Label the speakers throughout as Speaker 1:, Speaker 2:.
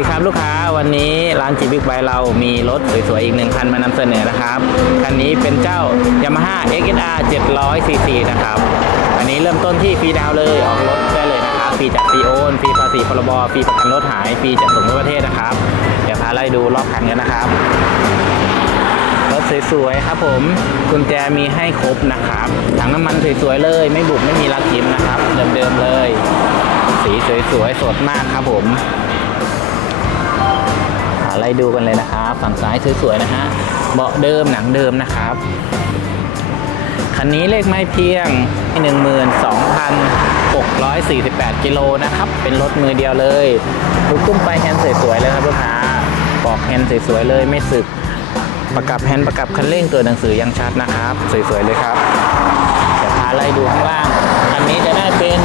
Speaker 1: ดีครับลูกค้าวันนี้ร้านจีบิ๊กไบเรามีรถสวยๆอีกหนึ่งคันมานำเสนอนะครับ คันนี้เป็นเจ้า Yamaha XR 700 cc นะครับ อันนี้เริ่มต้นที่ฟรีดาวเลยออกรถได้เลยนะครับฟรีจากฟรีโอนฟรีภาษีพรบฟรีประกันรถหายฟรีจากส่งทั่วประเทศนะครับ เดี๋ยวพาไล่ดูรอบคันกันนะครับ รถสวยๆครับผมกุญแจมีให้ครบนะครับถังน้ำมันสวยๆเลย ไม่บุบไม่มีรักยิ้มนะครับเดิมๆเลย สีสวยๆสดมากครับผม ไล่ดูกันเลยนะครับ ฝั่งซ้ายสวยๆนะฮะเบาะเดิมหนังเดิมนะครับ คันนี้เลขไม่เพียง 12,648 กิโลนะครับ เป็นรถมือเดียวเลยลูกตุ้มไปแฮนด์สวยๆเลยครับลูกค้าปอกแฮนด์สวยๆเลยไม่สึกประกับแฮนด์ประกับคันเร่งตัวหนังสือยังชัดนะครับ สวยๆเลยครับเดี๋ยวพาไล่ดูข้างล่างอันนี้จะได้เป็น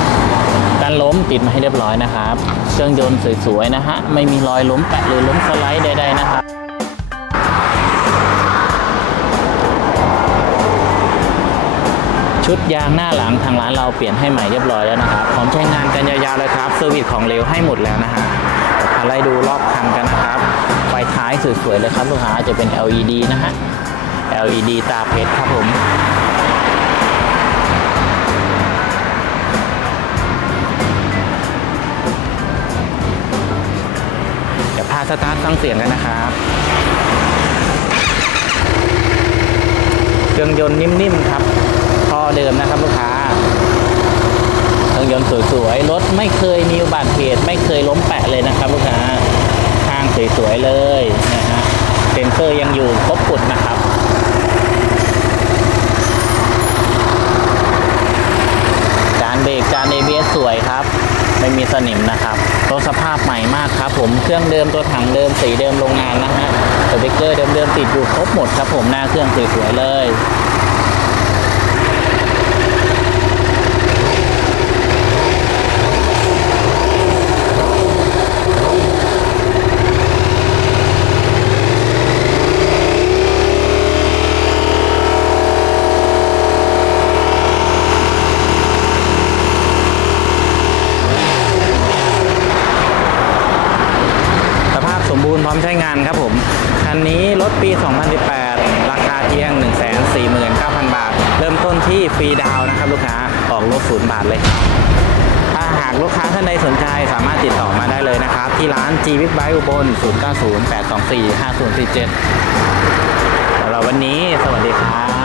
Speaker 1: การล้มติดมาให้เรียบร้อยนะครับ เครื่องยนต์สวยๆนะฮะ ไม่มีรอยล้มแปะหรือล้มสไลด์ใดๆนะครับชุดยางหน้าหลังทางร้านเราเปลี่ยนให้ใหม่เรียบร้อยแล้วนะครับ พร้อมใช้งานกันยาวๆเลยครับเซอร์วิสของเหลวให้หมดแล้วนะฮะเดี๋ยวพาไล่ดูรอบคันกันนะครับ ไฟท้ายสวยๆเลยครับลูกค้าจะเป็น LED นะฮะ LED ตาเพชรครับผม สตาร์ทฟังเสียงกันนะครับเครื่องยนต์นิ่มๆครับท่อเดิมนะครับลูกค้าเครื่องยนต์สวยๆรถไม่เคยมีอุบัติเหตุไม่เคยล้มแปะเลยนะครับลูกค้าข้างสวยๆเลยนะฮะเซ็นเซอร์ยังอยู่ครบปุดนะครับจานเบรกจาน ABS สวยครับ ไม่มีสนิมนะครับ รถสภาพใหม่มากครับผมเครื่องเดิมตัวถังเดิมสีเดิมโรงงานนะฮะสติกเกอร์เดิมๆติดอยู่ครบหมดครับผมหน้าเครื่องสวยๆเลย สภาพส มบูรณ์พร้อมใช้งานครับผม คันนี้รถปี 2018 ราคาเพียง 149,000 บาท เริ่มต้นที่ฟรีดาวนะครับลูกค้า ออกรถศูนย์บาทเลยครับถ้าหากลูกค้าท่านใดสนใจสามารถติดต่อมาได้เลยนะครับ ที่ร้าน G Big Bike อุบล 0908245047สำหรับวันนี้สวัสดีครับ